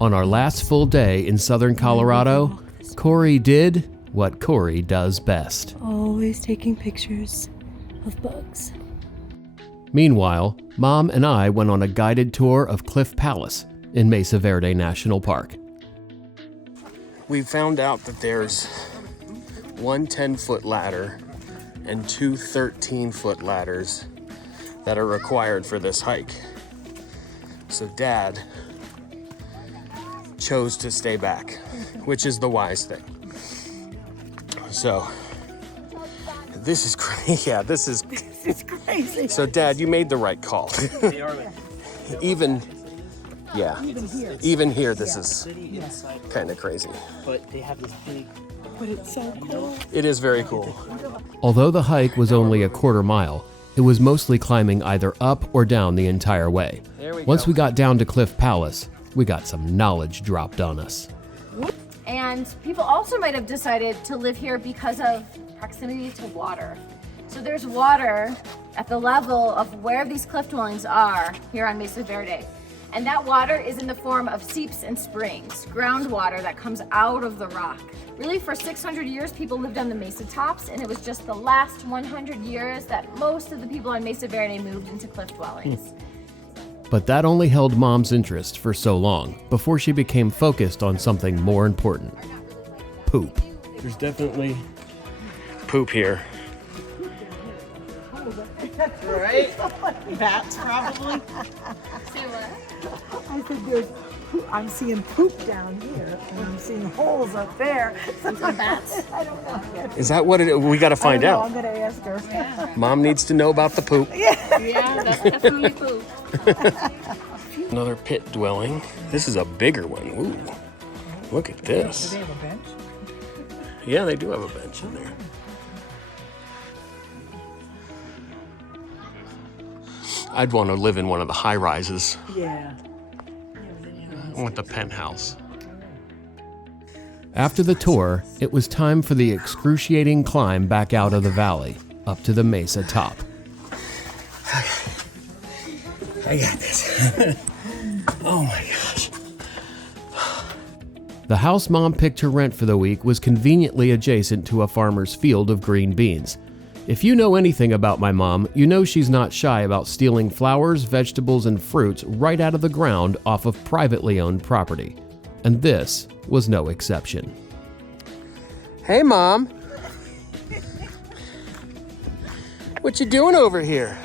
On our last full day in southern Colorado, Corey did what Corey does best. Always taking pictures of bugs. Meanwhile, Mom and I went on a guided tour of Cliff Palace in Mesa Verde National Park. We found out that there's one 10-foot ladder and two 13-foot ladders that are required for this hike. So Dad chose to stay back, which is the wise thing. So this is crazy. Yeah, this is crazy. So Dad, you made the right call. Even here, this is kind of crazy. But they have this big. But it's so cool. It is very cool. Although the hike was only a quarter mile, it was mostly climbing either up or down the entire way. Once we got down to Cliff Palace, we got some knowledge dropped on us. And people also might have decided to live here because of proximity to water. So there's water at the level of where these cliff dwellings are here on Mesa Verde. And that water is in the form of seeps and springs, groundwater that comes out of the rock. Really, for 600 years, people lived on the mesa tops, and it was just the last 100 years that most of the people on Mesa Verde moved into cliff dwellings. But that only held Mom's interest for so long, before she became focused on something more important. Poop. There's definitely poop here. Right? Bats, probably. Say what? I said I'm seeing poop down here, and I'm seeing holes up there. Some bats? I don't know. Is that what it is? We got to find out. I'm going to ask her. Yeah. Mom needs to know about the poop. Yeah, that's definitely poop. Another pit dwelling. This is a bigger one. Ooh, look at this. Do they have a bench? Yeah, they do have a bench in there. I'd want to live in one of the high rises. Yeah. I want the penthouse. After the tour, it was time for the excruciating climb back out of the valley, up to the mesa top. I got this. Oh my gosh. The house Mom picked to rent for the week was conveniently adjacent to a farmer's field of green beans. If you know anything about my mom, you know she's not shy about stealing flowers, vegetables, and fruits right out of the ground off of privately owned property. And this was no exception. Hey, Mom. What you doing over here?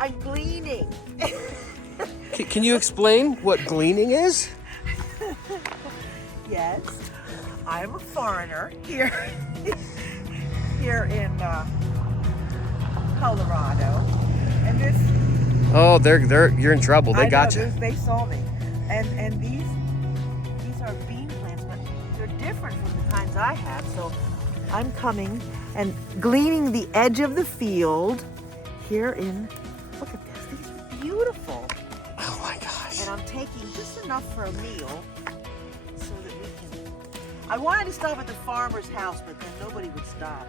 I'm gleaning. Can you explain what gleaning is? Yes, I'm a foreigner here in Colorado, and this. Oh, you're in trouble. They got you. They saw me, and these are bean plants, but they're different from the kinds I have. So I'm coming and gleaning the edge of the field here in. Look at this. These are beautiful. Oh my gosh. And I'm taking just enough for a meal so that we can. I wanted to stop at the farmer's house, but then nobody would stop.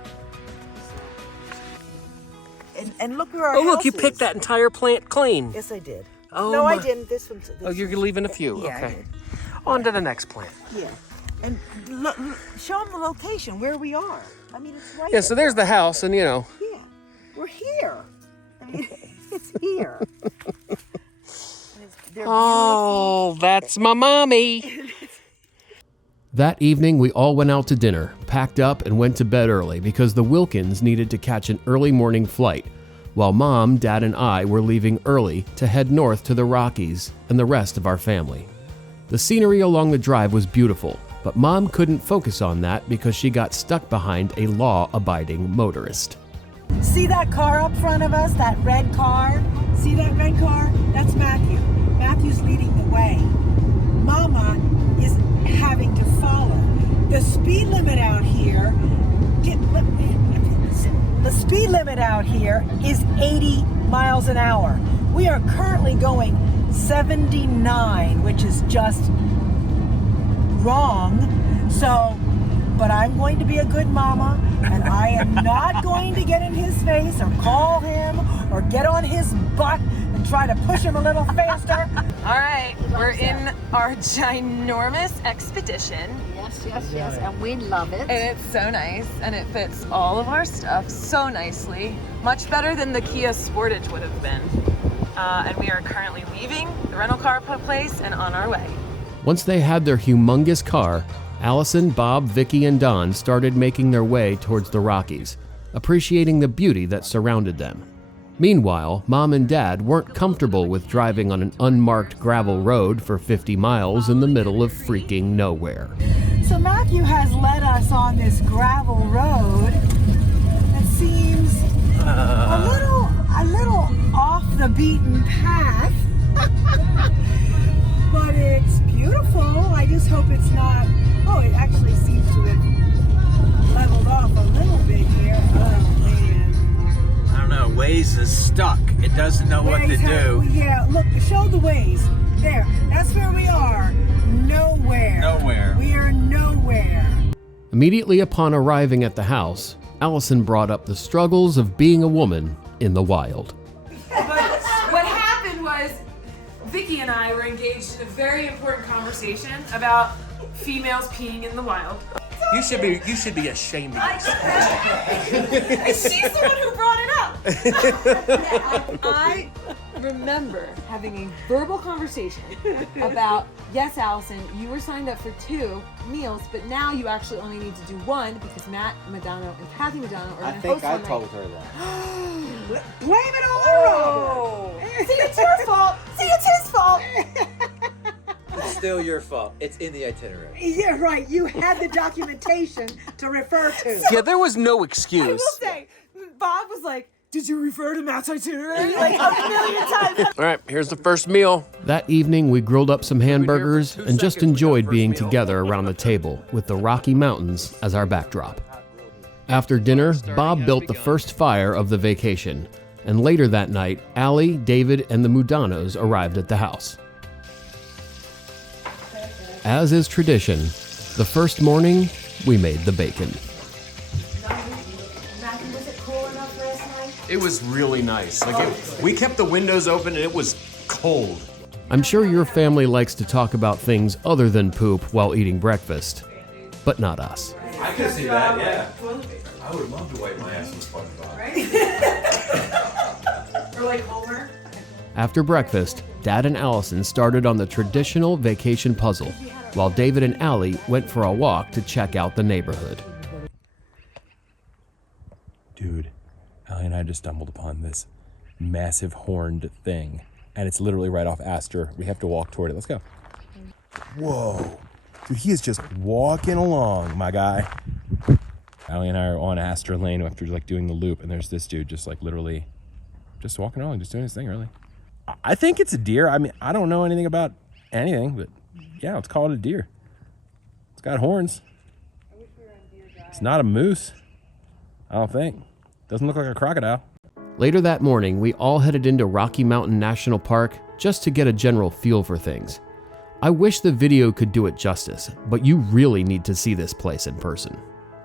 So, and look where our Oh, look, house you picked is. that entire plant clean. Yes, I did. Oh, no, I my- didn't. This one's. Oh, you're leaving a few. Yeah, I Okay. did. On to the next plant. Yeah. And look, show them the location where we are. I mean, it's right. Yeah, so there's the house, and Yeah, we're here. I mean, it's here. They're Oh, that's my mommy. That evening, we all went out to dinner, packed up, and went to bed early because the Wilkins needed to catch an early morning flight, while Mom, Dad, and I were leaving early to head north to the Rockies and the rest of our family. The scenery along the drive was beautiful, but Mom couldn't focus on that because she got stuck behind a law-abiding motorist. See that car up front of us, that red car? See that red car? That's Matthew. Matthew's leading the way. Mama is having to follow. The speed limit out here, the speed limit out here is 80 miles an hour. We are currently going 79, which is just wrong. So, but I'm going to be a good mama, and I am not going to get in his face or call him or get on his butt and try to push him a little faster. All right, we're in our ginormous expedition. Yes, and we love it. And it's so nice, and it fits all of our stuff so nicely. Much better than the Kia Sportage would have been. And we are currently leaving the rental car place and on our way. Once they had their humongous car, Allison, Bob, Vicky, and Don started making their way towards the Rockies, appreciating the beauty that surrounded them. Meanwhile, Mom and Dad weren't comfortable with driving on an unmarked gravel road for 50 miles in the middle of freaking nowhere. So Matthew has led us on this gravel road that seems a little off the beaten path. But it's beautiful. I just hope it's not. Oh, it actually seems to have leveled off a little bit here. Oh man. I don't know, Waze is stuck. It doesn't know what to do. Yeah, look, show the Waze. There, that's where we are. Nowhere. Nowhere. We are nowhere. Immediately upon arriving at the house, Allison brought up the struggles of being a woman in the wild. But what happened was Vicky and I were engaged in a very important conversation about females peeing in the wild. You should be ashamed of yourself. She's the one who brought it up. I remember having a verbal conversation about, yes, Allison, you were signed up for 2 meals, but now you actually only need to do 1 because Matt Madonna and Kathy Madonna are going to host one night. told her that. Blame it on Robert. See, it's your fault. See, it's his fault. It's still your fault. It's in the itinerary. Yeah, right. You had the documentation to refer to. Yeah, there was no I excuse. will say, Bob was like, did you refer to Matt's itinerary? Like a million times. All right, here's the first meal. That evening, we grilled up some hamburgers and just enjoyed being together around the table with the Rocky Mountains as our backdrop. After dinner, Bob built the first fire of the vacation, and later that night, Allie, David, and the Mudanos arrived at the house. As is tradition, the first morning, we made the bacon. Matthew, was it cool enough last night? It was really nice. We kept the windows open and it was cold. I'm sure your family likes to talk about things other than poop while eating breakfast, but not us. I can see that, yeah. I would love to wipe my ass with SpongeBob. Or like Homer. After breakfast, Dad and Allison started on the traditional vacation puzzle, while David and Allie went for a walk to check out the neighborhood. Dude, Allie and I just stumbled upon this massive horned thing, and it's literally right off Astor. We have to walk toward it. Let's go. Whoa. Dude, he is just walking along, my guy. Allie and I are on Astor Lane after doing the loop, and there's this dude just literally just walking along, just doing his thing, really. I think it's a deer. I mean, I don't know anything about anything, but yeah, let's call it a deer. It's got horns. It's not a moose, I don't think. Doesn't look like a crocodile. Later that morning, we all headed into Rocky Mountain National Park just to get a general feel for things. I wish the video could do it justice, but you really need to see this place in person.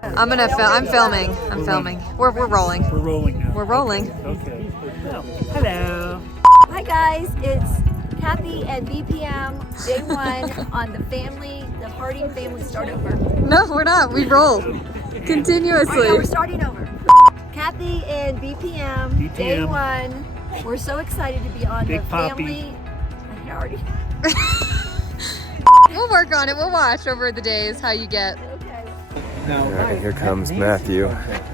I'm filming. We're rolling. We're rolling now. We're rolling. Okay. Hello. Hi guys, it's Kathy and BPM, day 1 on the Harding family start over. No, we're not. We roll continuously. Oh, no, we're starting over. Kathy and BPM, day 1. We're so excited to be on Big the Poppy. family. I already. We'll work on it. We'll watch over the days how you get. Okay. Now, All right, here comes Matthew.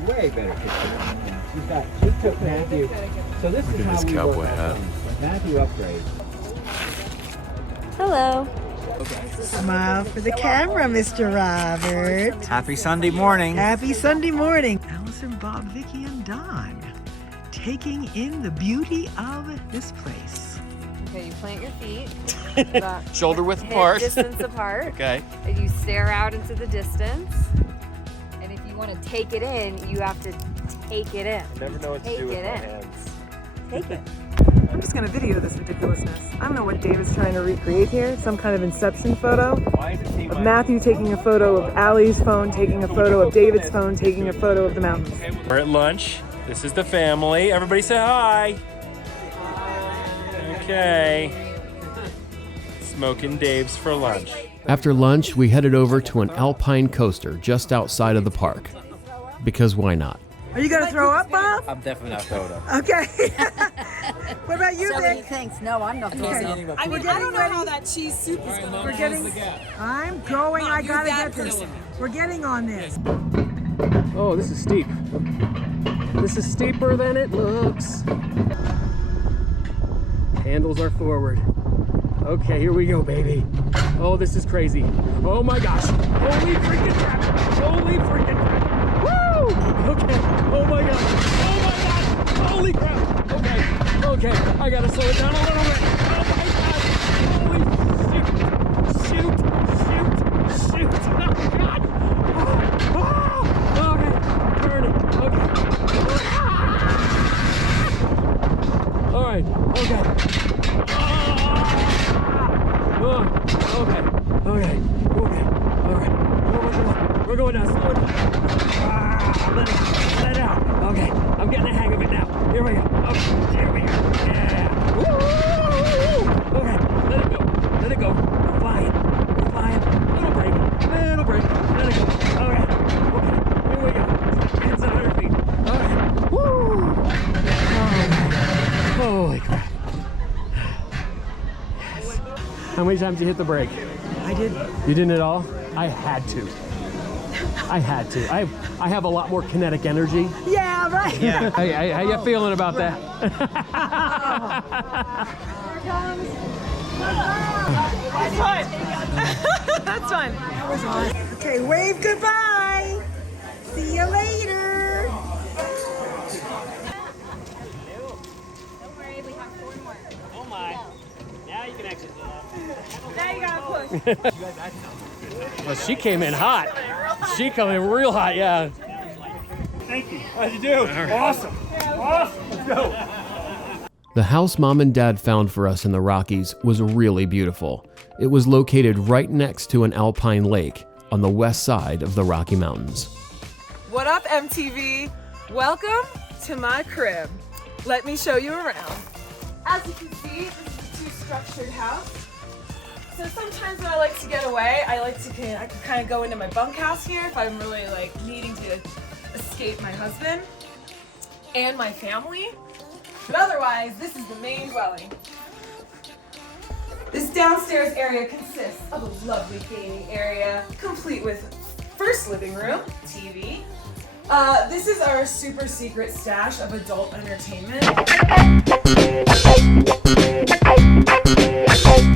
Way better picture. She took Matthew. So this is how we cowboy work hat. Matthew upgrade. Hello. Smile for the camera, Mr. Robert. Happy Sunday morning. Happy Sunday morning. Allison, Bob, Vicky, and Don taking in the beauty of this place. Okay, you plant your feet. Shoulder width hip apart. distance apart. Okay. And you stare out into the distance. And if you want to take it in, you have to take it in. I never know what to do with my hands. Take it. I'm just gonna video this ridiculousness. I don't know what David's trying to recreate here. Some kind of Inception photo. Of Matthew taking a photo of Allie's phone, taking a photo of David's phone, taking a photo of the mountains. We're at lunch. This is the family. Everybody say hi. Okay. Smoking Dave's for lunch. After lunch, we headed over to an alpine coaster just outside of the park. Because why not? Are you going to throw up, Bob? I'm definitely not throwing up. Okay. What about you, Vic? Thanks. No, I'm not throwing up. I mean, I don't know how that cheese soup is going. We're getting. I'm going. I gotta get this. We're getting on this. Oh, this is steep. This is steeper than it looks. Handles are forward. Okay, here we go, baby. Oh, this is crazy. Oh my gosh. Holy freaking crap. Holy freaking crap. Woo! Okay. Oh my gosh. Oh my gosh. Holy crap. Okay. Okay. I gotta slow it down a little bit. Oh my gosh. Holy shoot. Shoot. Shoot. Oh god. Oh, okay. Turn it. Okay. All right. Okay. Oh, okay, okay, okay, all right. Oh, we're going down, slow it down. Let it out. Okay, I'm getting the hang of it now. Here we go. Okay, here we go. Yeah. Woo! Okay, let it go. Let it go. We're flying. We're flying. Little break. Little break. Let it go. All right. Okay, here we go. Hands on our feet. Okay. Woo! Oh, holy crap. How many times did you hit the brake? I did. You didn't at all? I had to. I had to. I have a lot more kinetic energy. Yeah, right. Yeah. How you feeling about that? That's fine. That's fine. Okay, wave goodbye. See you later. Don't worry, we have 4 more. Oh my. Now you can exit. Now you gotta push. Well, she came in hot. She came in real hot, yeah. Thank you. How'd you do? Awesome. Awesome. Let's go. The house Mom and Dad found for us in the Rockies was really beautiful. It was located right next to an alpine lake on the west side of the Rocky Mountains. What up, MTV? Welcome to my crib. Let me show you around. As you can see, this is a 2-structured house. So sometimes when I like to get away, I can kind of go into my bunkhouse here if I'm really like needing to escape my husband and my family. But otherwise, this is the main dwelling. This downstairs area consists of a lovely gaming area, complete with first living room, TV. This is our super secret stash of adult entertainment.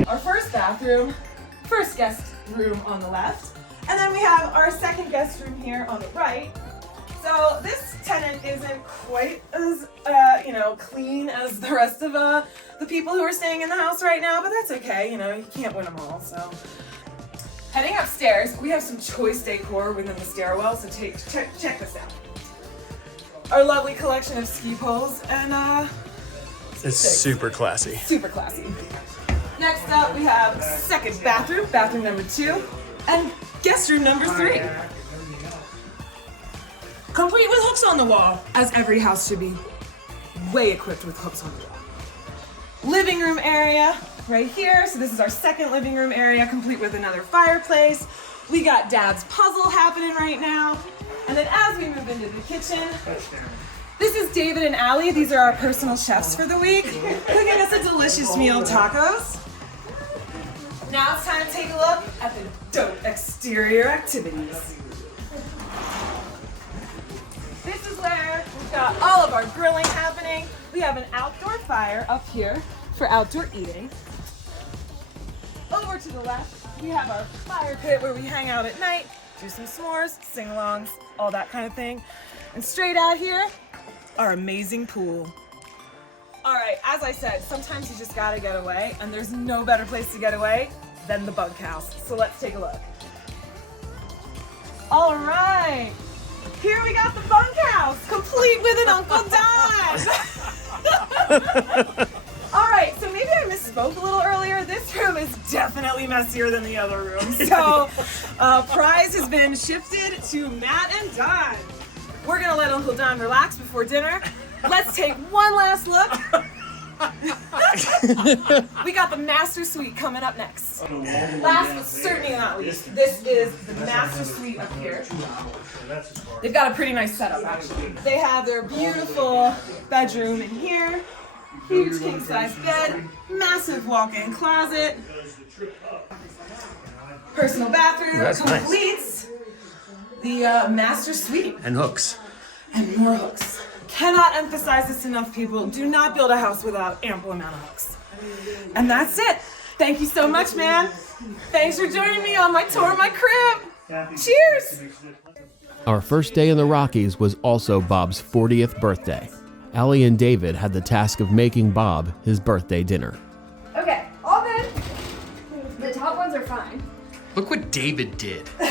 Our first bathroom, first guest room on the left, and then we have our second guest room here on the right. So this tenant isn't quite as, clean as the rest of the people who are staying in the house right now, but that's okay, you can't win them all, so. Heading upstairs, we have some choice decor within the stairwell, so check this out. Our lovely collection of ski poles, and It's super classy. super classy. Next up, we have second bathroom, bathroom number 2, and guest room number 3. Complete with hooks on the wall, as every house should be. Way equipped with hooks on the wall. Living room area right here. So this is our second living room area, complete with another fireplace. We got Dad's puzzle happening right now. And then as we move into the kitchen, this is David and Allie. These are our personal chefs for the week, cooking us a delicious meal of tacos. Now it's time to take a look at the dope exterior activities. This is where we've got all of our grilling happening. We have an outdoor fire up here for outdoor eating. Over to the left, we have our fire pit where we hang out at night, do some s'mores, sing-alongs, all that kind of thing. And straight out here, our amazing pool. All right, as I said, sometimes you just gotta get away, and there's no better place to get away than the bunkhouse. So let's take a look. All right, here we got the bunkhouse, complete with an Uncle Don. All right, so maybe I misspoke a little earlier. This room is definitely messier than the other rooms. So prize has been shifted to Matt and Don. We're gonna let Uncle Don relax before dinner. Let's take one last look We got the master suite coming up next. Last but certainly not least, this is the master suite up here. They've got a pretty nice setup actually. They have their beautiful bedroom in here, huge king size bed, massive walk-in closet, personal bathroom, completes the master suite. And hooks. And more hooks. Cannot emphasize this enough, people. Do not build a house without ample amount of hooks. And that's it. Thank you so much, man. Thanks for joining me on my tour of my crib. Cheers! Our first day in the Rockies was also Bob's 40th birthday. Allie and David had the task of making Bob his birthday dinner. Okay, all good. The top ones are fine. Look what David did. Is this in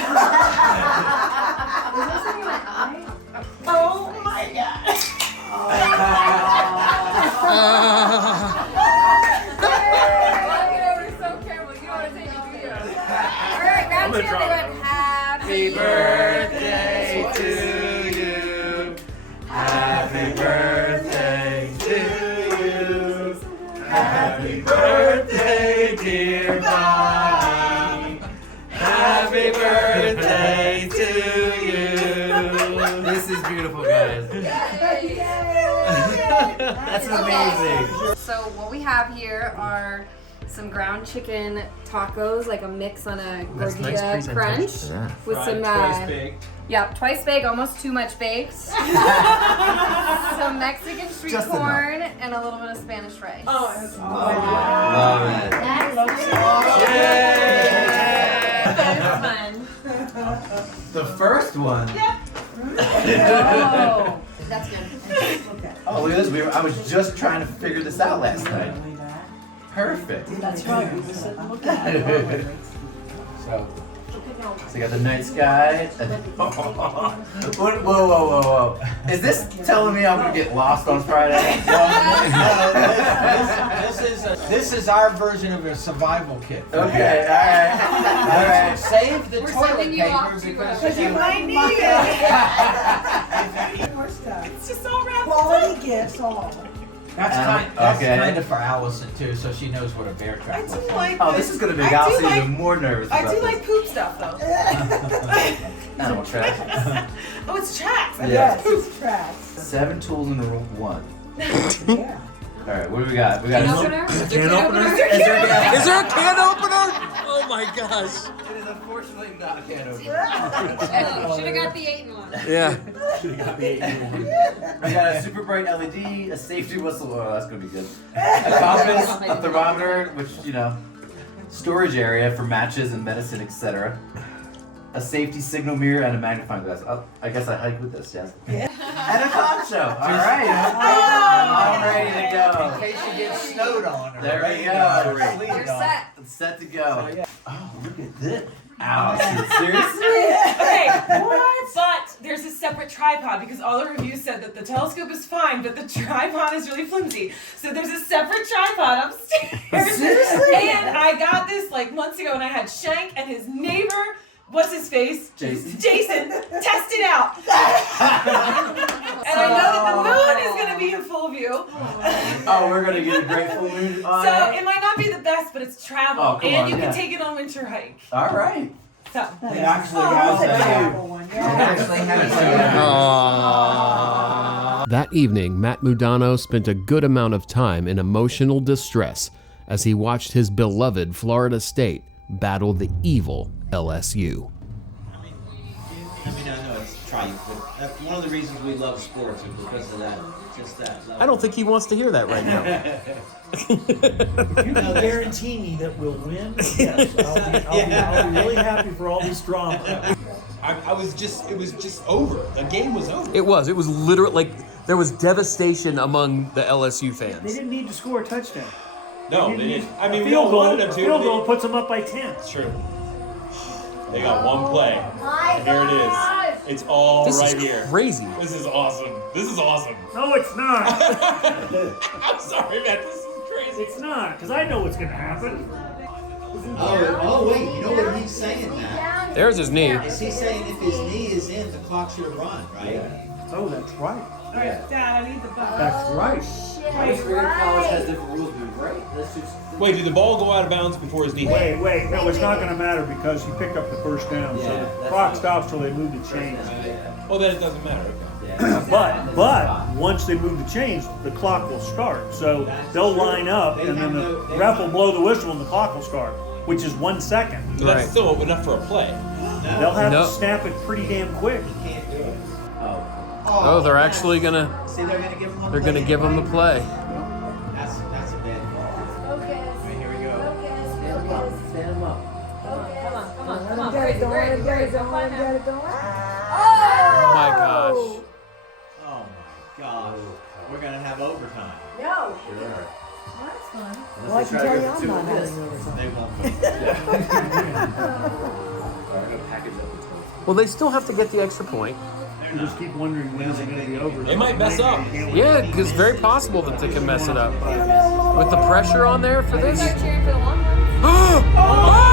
my eye? Oh my god. We're so careful. You don't want to take a video. All right, round two. They went happy birthday to you. Happy birthday to you. Happy birthday, dear Bobby. Happy birthday to you. This is beautiful, guys. That's amazing. So what we have here are some ground chicken tacos, like a mix on a gordita crunch with some twice baked. Yep, twice baked, almost too much baked. Some Mexican street Just corn and a little bit of Spanish rice. Oh, that's Love it. That is fun. The first one. Oh, that's good. Oh, look at this. I was just trying to figure this out last night. Perfect. That's right. We were sitting looking at it. So you got the night sky. Whoa. Is this telling me I'm going to get lost on Friday? This is our version of a survival kit. Okay, all right. Save the We're toilet sending you off paper to because You might need it. More stuff. It's just all wrapped up. Quality gifts, all. That's okay. kind of for Allison too, so she knows what a bear I trap do looks like. like Oh, this is going to make I do Allison like- even more nervous I about do this. like poop stuff though. Animal trash. Oh, it's tracks. I Yeah. love poop. It's tracks. 7 tools in one. Yeah. All right, what do we got? We Can got opener? Can opener? Is there a can opener? Oh my gosh. It is unfortunately not a can opener. Should have got the 8-in-1. Yeah. We got a super bright LED, a safety whistle. Oh, that's gonna be good. A compass, a thermometer, which storage area for matches and medicine, etc. A safety signal mirror and a magnifying glass. I guess I hike with this, yes. Yeah. And a poncho. All right. I'm ready to go. In case you get snowed on. There we go. You're set. It's set to go. Oh, look at this. Allison, seriously? Okay, but there's a separate tripod because all the reviews said that the telescope is fine, but the tripod is really flimsy. So there's a separate tripod upstairs. Seriously? And I got this like months ago, and I had Shank and his neighbor. What's his face? Jason. Test it out. And I know that the moon is going to be in full view. Oh, we're going to get a great full moon on So it? it might not be the best, but it's travel. Oh, come and on, you yeah. can take it on winter hike. All right. So. It actually Oh, has that's a a terrible one. Yeah. That evening, Matt Mudano spent a good amount of time in emotional distress as he watched his beloved Florida State battle the evil LSU. I know it's trying, but one of the reasons we love sports is because of that, just that level. I don't think he wants to hear that right now. You can guarantee me that we'll win. Yes, I'll be really happy for all this drama. It was just over. The game was over. It was literally like there was devastation among the LSU They fans. didn't need to score a touchdown. No, they didn't. I mean, A we all field goal, wanted them to. field goal puts them up by 10. It's true. They got one play. And here it is. It's all This right is here. crazy. This is awesome. This is awesome. No, it's not. I'm sorry, man. This is crazy. It's not, because I know what's going to happen. Oh, wait, you know what he's saying now? There's his knee. Is he saying if his knee is in, the clock should have run, right? Oh, that's right. Dad, I need the ball. That's right. Every college has different rules, but right? That's just. Wait, did the ball go out of bounds before his knee? Wait. No, it's not going to matter because he picked up the first down. So the clock stops till they move the chains. Oh, then it doesn't matter. But once they move the chains, the clock will start. So they'll line up, and then the ref will blow the whistle, and the clock will start, which is 1 second. So that's still enough for a play. They'll have to snap it pretty damn quick. Oh, they're actually gonna. They're gonna give him the play. That's a bad call. Focus. Here we go. Stand him up. Come on. Get it going, get it going, get it going. Oh my gosh. Oh my gosh. We're gonna have overtime. No. Sure. That's fun. Well, I can tell you I'm not having overtime. They won't. Well, they still have to get the extra point. You just keep wondering when is it going to be over. They might mess up. Yeah, because it's very possible that they can mess it up. With the pressure on there for this. Cheering for the Longhorns. Oh!